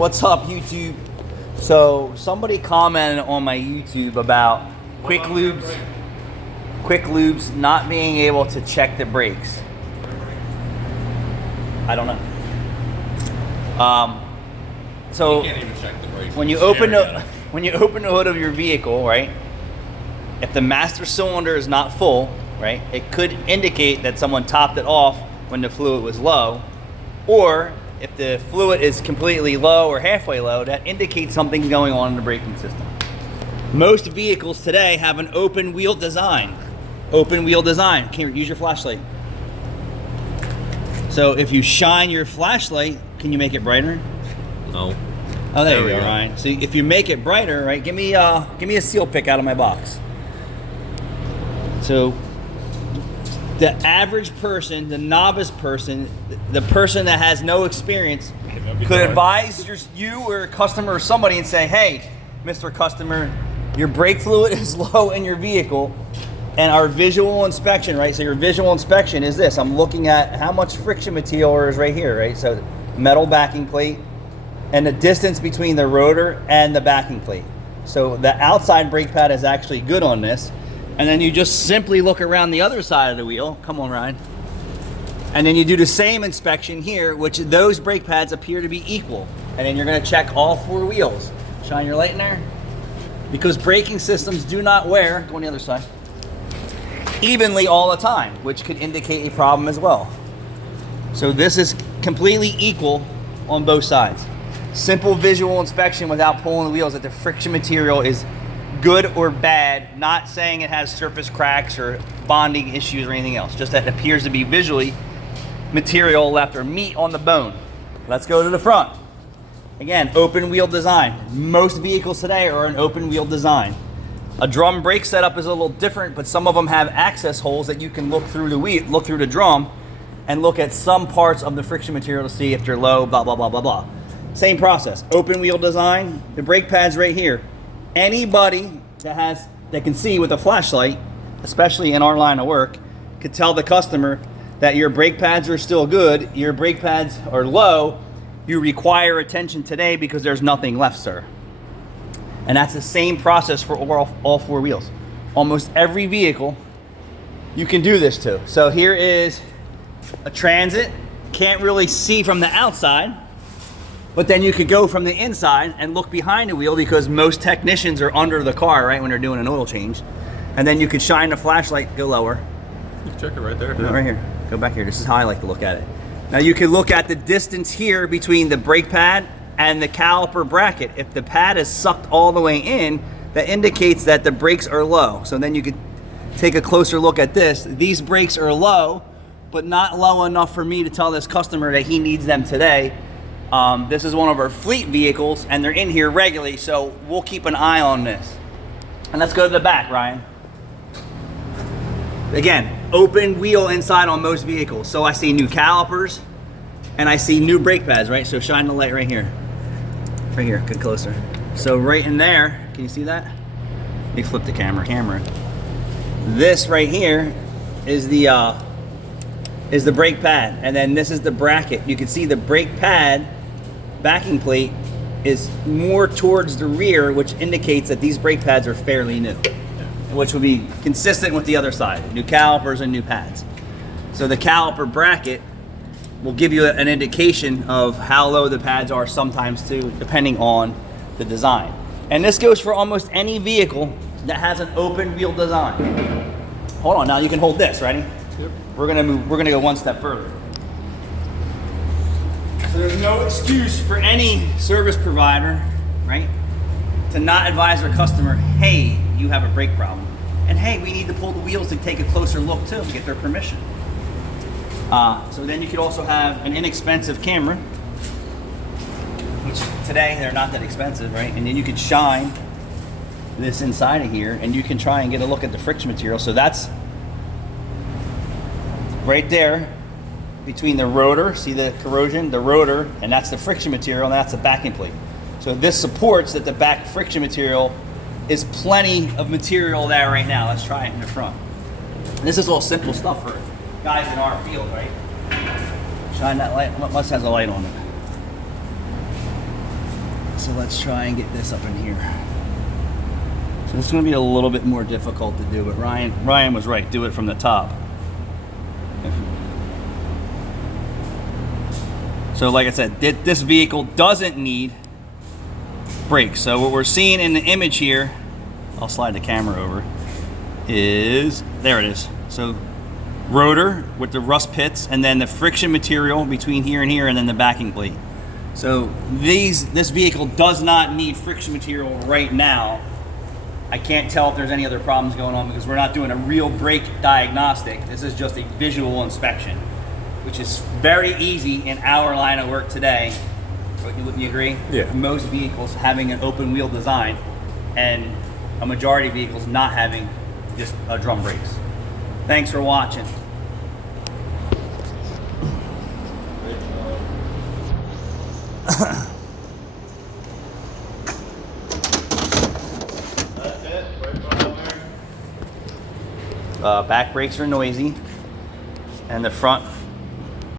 What's up, YouTube? So somebody commented on my YouTube about quick lubes not being able to check the brakes. I don't know. So you can't even check the brakes. when you open the hood of your vehicle, right? If the master cylinder is not full, right, it could indicate that someone topped it off when the fluid was low, or if the fluid is completely low or halfway low, that indicates something going on in the braking system. Most vehicles today have an open wheel design. Open wheel design. Can you use your flashlight? So if you shine your flashlight, can you make it brighter? No. Oh, there you we go, go. Ryan. So if you make it brighter, right, give me a seal pick out of my box. So the average person, the novice person, the person that has no experience could advise you or a customer or somebody and say, hey, Mr. Customer, your brake fluid is low in your vehicle, and our visual inspection, right? So your visual inspection is this. I'm looking at how much friction material is right here, right? So metal backing plate and the distance between the rotor and the backing plate. So the outside brake pad is actually good on this. And then you just simply look around the other side of the wheel. Come on, Ryan. And then you do the same inspection here, which those brake pads appear to be equal. And then you're gonna check all four wheels. Shine your light in there. Because braking systems do not wear, go on the other side, evenly all the time, which could indicate a problem as well. So this is completely equal on both sides. Simple visual inspection without pulling the wheels that the friction material is good or bad, not saying it has surface cracks or bonding issues or anything else, just that it appears to be visually material left or meat on the bone. Let's go to the front. Again, open wheel design. Most vehicles today are an open wheel design. A drum brake setup is a little different, but some of them have access holes that you can look through the drum and look at some parts of the friction material to see if they're low, blah, blah, blah, blah, blah. Same process, open wheel design, the brake pad's right here. Anybody that can see with a flashlight, especially in our line of work, could tell the customer that your brake pads are still good, your brake pads are low, you require attention today because there's nothing left, sir. And that's the same process for all four wheels. Almost every vehicle you can do this to. So here is a Transit, can't really see from the outside, but then you could go from the inside and look behind the wheel because most technicians are under the car, right, when they're doing an oil change. And then you could shine the flashlight, go lower. You can check it right there. Right here, go back here. This is how I like to look at it. Now you can look at the distance here between the brake pad and the caliper bracket. If the pad is sucked all the way in, that indicates that the brakes are low. So then you could take a closer look at this. These brakes are low, but not low enough for me to tell this customer that he needs them today. This is one of our fleet vehicles and they're in here regularly, so we'll keep an eye on this. And let's go to the back, Ryan. Again, open wheel inside on most vehicles. So I see new calipers and I see new brake pads, right? So shine the light right here. Right here, get closer. So right in there, can you see that? Let me flip the camera. This right here is the brake pad, and then this is the bracket. You can see the brake pad backing plate is more towards the rear, which indicates that these brake pads are fairly new, which will be consistent with the other side, new calipers and new pads. So the caliper bracket will give you an indication of how low the pads are sometimes too, depending on the design. And this goes for almost any vehicle that has an open wheel design. Hold on, now you can hold this, ready? Yep. We're gonna go one step further. So there's no excuse for any service provider, right, to not advise their customer, hey, you have a brake problem. And hey, we need to pull the wheels to take a closer look too, to get their permission. So then you could also have an inexpensive camera, which today they're not that expensive, right? And then you could shine this inside of here and you can try and get a look at the friction material. So that's right there between the rotor, see the corrosion, the rotor, and that's the friction material, and that's the backing plate. So this supports that the back friction material is plenty of material there right now. Let's try it in the front. This is all simple stuff for guys in our field, right? Shine that light. What must has a light on it? So let's try and get this up in here. So this is going to be a little bit more difficult to do, but Ryan was right. Do it from the top. So like I said, this vehicle doesn't need brakes. So what we're seeing in the image here, I'll slide the camera over, is, there it is. So rotor with the rust pits, and then the friction material between here and here, and then the backing plate. So this vehicle does not need friction material right now. I can't tell if there's any other problems going on because we're not doing a real brake diagnostic. This is just a visual inspection, which is very easy in our line of work today. Would you agree? Yeah. Most vehicles having an open wheel design and a majority of vehicles not having just drum brakes. Thanks for watching. That's it. Right behind there. Back brakes are noisy, and the front